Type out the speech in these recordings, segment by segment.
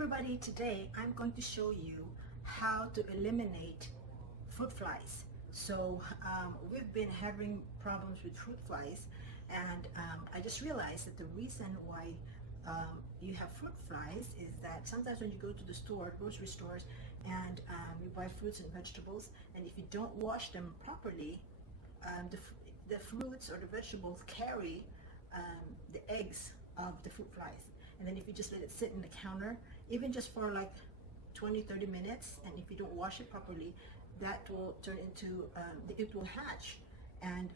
everybody, today I'm going to show you how to eliminate fruit flies. So we've been having problems with fruit flies, and I just realized that the reason why you have fruit flies is that sometimes when you go to the store, grocery stores, and you buy fruits and vegetables, and if you don't wash them properly, the fruits or the vegetables carry the eggs of the fruit flies. And then if you just let it sit in the counter, even just for like 20-30 minutes, and if you don't wash it properly, that will turn into, it will hatch, and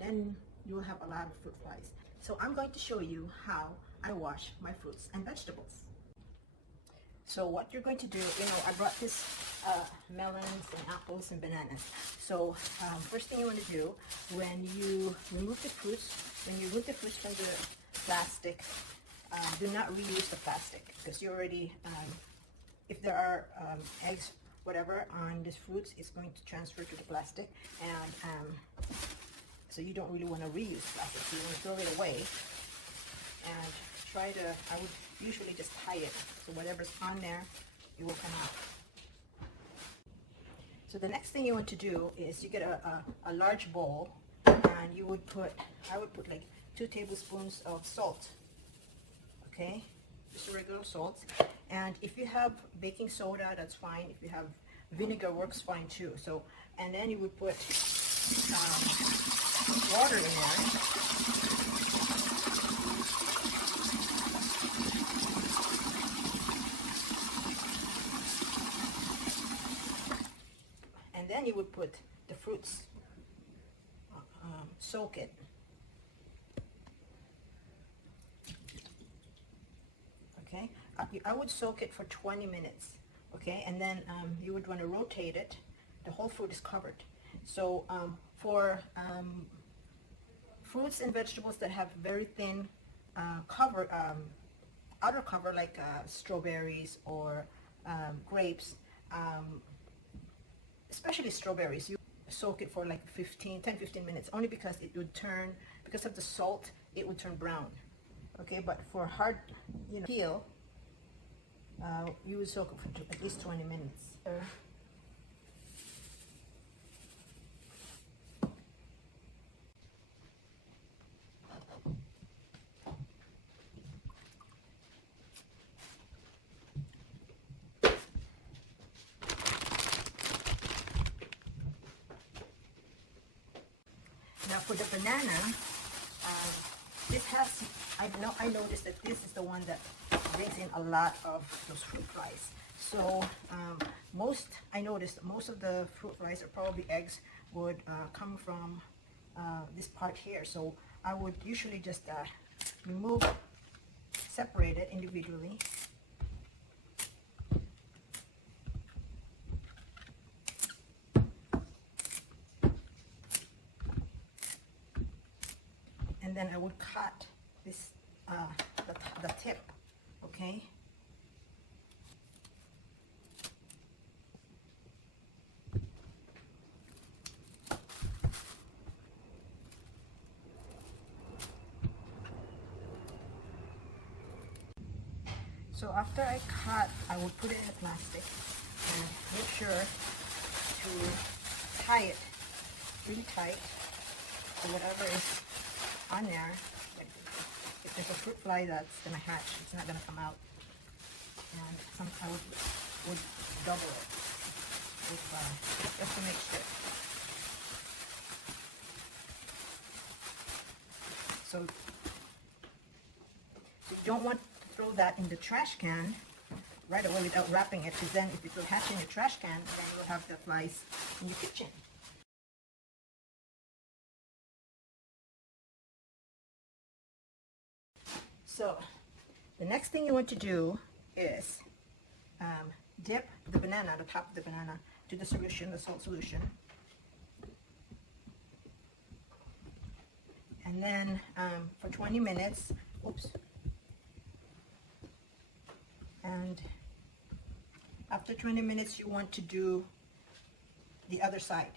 then you'll have a lot of fruit flies. So I'm going to show you how I wash my fruits and vegetables. So what you're going to do, I brought this melons and apples and bananas. So first thing you want to do, when you remove the fruits, from the plastic, do not reuse the plastic, because you already, if there are eggs, whatever, on these fruits, it's going to transfer to the plastic, and so you don't really want to reuse plastic. So you want to throw it away, and I would usually just tie it, so whatever's on there, it will come out. So the next thing you want to do is you get a large bowl, and I would put like 2 tablespoons of salt. Okay, just regular salt. And if you have baking soda, that's fine. If you have vinegar, works fine too. So, and then you would put water in there. And then you would put the fruits, soak it. Okay, I would soak it for 20 minutes. Okay, and then you would want to rotate it. The whole fruit is covered. So for fruits and vegetables that have very thin cover, outer cover, like strawberries or grapes, especially strawberries, you soak it for like 10-15 minutes, only because it would turn, because of the salt, it would turn brown. Okay, but for hard, peel, you would soak it for at least 20 minutes. Now for the banana, I noticed that this is the one that brings in a lot of those fruit flies. So I noticed most of the fruit flies, or probably eggs, would come from this part here. So I would usually just separate it individually. And then I would cut this, the tip, okay? So after I cut, I will put it in the plastic and make sure to tie it really tight, so whatever is on there, like if there's a fruit fly that's gonna hatch, it's not gonna come out. And I would double it with just to make sure. So you don't want to throw that in the trash can right away without wrapping it, because then if it will hatch in the trash can, then you'll have the flies in your kitchen. So the next thing you want to do is dip the banana, the top of the banana, to the solution, the salt solution. And then for 20 minutes, and after 20 minutes you want to do the other side.